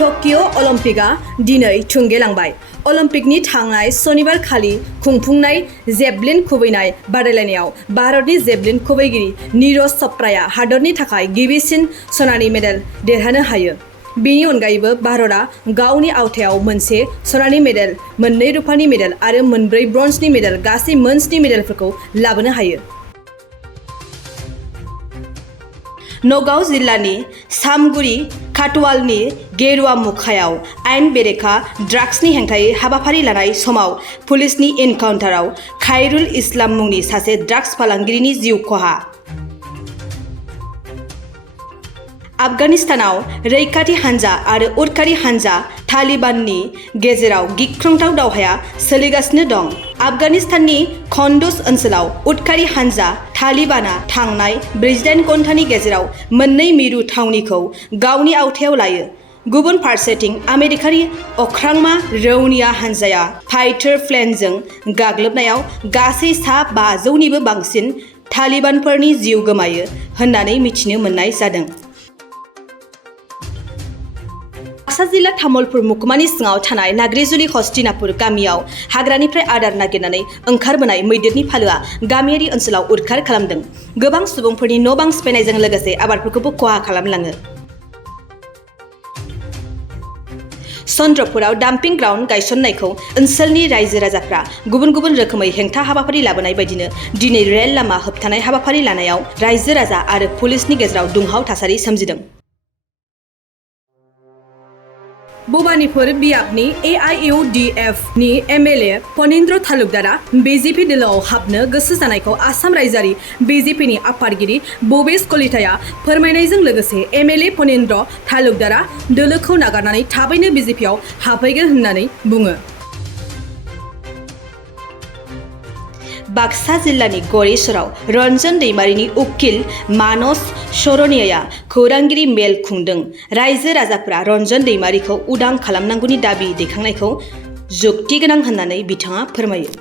Tokyo अलिम्पिकआ दिनै थुंगेलांबाय। अलिम्पिकनि थांनाय सनिबार खालि खुंफुंनाय जेभलिन खुबैनाय बादायलायनायाव भारतनि जेभलिन खुबैगिरि नीरज चोपड़ाया हादरनि थाखाय गिबिसिन सनानि मेडेल देरहानो हायो। बेनि अनगायैबो भारतआ गावनि आवथायाव मोनसे सनानि मेडेल, 2 रुपानि मेडेल आरो 4 ब्रन्जनि मेडेल गासै मोन 7 मेडेलफोरखौ लाबोनो हायो। नगाव जिल्लानि सामगुरि काटवालनि गेरुवा मुखायाव आयेन बेरेखा ड्राग्सनि हेंथायै हाबाफारि लानाय समाव पुलिसनि एनकाउन्टाराव खायरुल इस्लाम मुंनि सासे ड्राग्स फालांगिरिनि जिउ खहा। आफगानिस्तानाव रैखाथि हानजा आरो उदखारि हानजा तालिबाननि गेजेराव गिख्रंथाव दावहाया सोलिगासिनो दं। आफगानिस्ताननि खन्डुज ओनसोलाव उदखारि हानजा तालिबानआ थांनाय 48 घन्टानि गेजेराव 2 मिरु थावनिखौ गावनि आवथायाव लायो। गुबुन फारसेथिं आमेरिकानि अख्रांमा रौनिया हानजाया फाइटार प्लेनजों गाग्लोबनायाव गासै सा 500निबो बांसिन तालिबानफोरनि जिउ गोमायो होननानै मिथिनो मोननाय जादों। बाक्सा जिल्ला तामुलपुर महकुमानि सिङाव थानाय नाग्रिजुलि हस्तिनापुर गामियाव हाग्रानिफ्राय आदार नागिरनानै ओंखारबोनाय मैदेरनि फालोआ गामियारि ओनसोलाव उदखार खालामदों। गोबां सुबुंफोरनि न' बां सिफायनायजों लोगोसे आबादफोरखौबो खहा खालामलाङो। चन्द्रपुराव डाम्पिं ग्राउन्ड गायसननायखौ ओनसोलनि रायजो राजाफ्रा गुबुन गुबुन रोखोमै हेंथा हाबाफारि लाबोनाय बायदिनो दिनै रेल लामा होबथानाय हाबाफारि लानायाव रायजो राजा आरो पुलिसनि गेजेराव दुंहाव थासारि सोमजिदों। भबानिपुर बियाबनि AIUDF नि MLA फणीन्द्र तालुकदारा BJP दोलोआव हाबनो गोसो जानायखौ आसाम रायजोआरि BJP नि आफादगिरि भबेश कलिताया फोरमायनायजों लोगोसे MLA फणीन्द्र तालुकदारा दोलोखौ नागारनानै थाबैनो BJP आव हाबफैगोन होननानै बुङो। बाक्सा जिल्लानि गरेस्वराव रन्जन दैमारिनि उकिल मानस सरनियाया खौरांगिरि मेल खुंदों। रायजो राजाफोरा रन्जन दैमारिखौ उदां खालामनांगौनि दाबि दैखांनायखौ जुक्ति गोनां होननानै बिथाङा फोरमायो।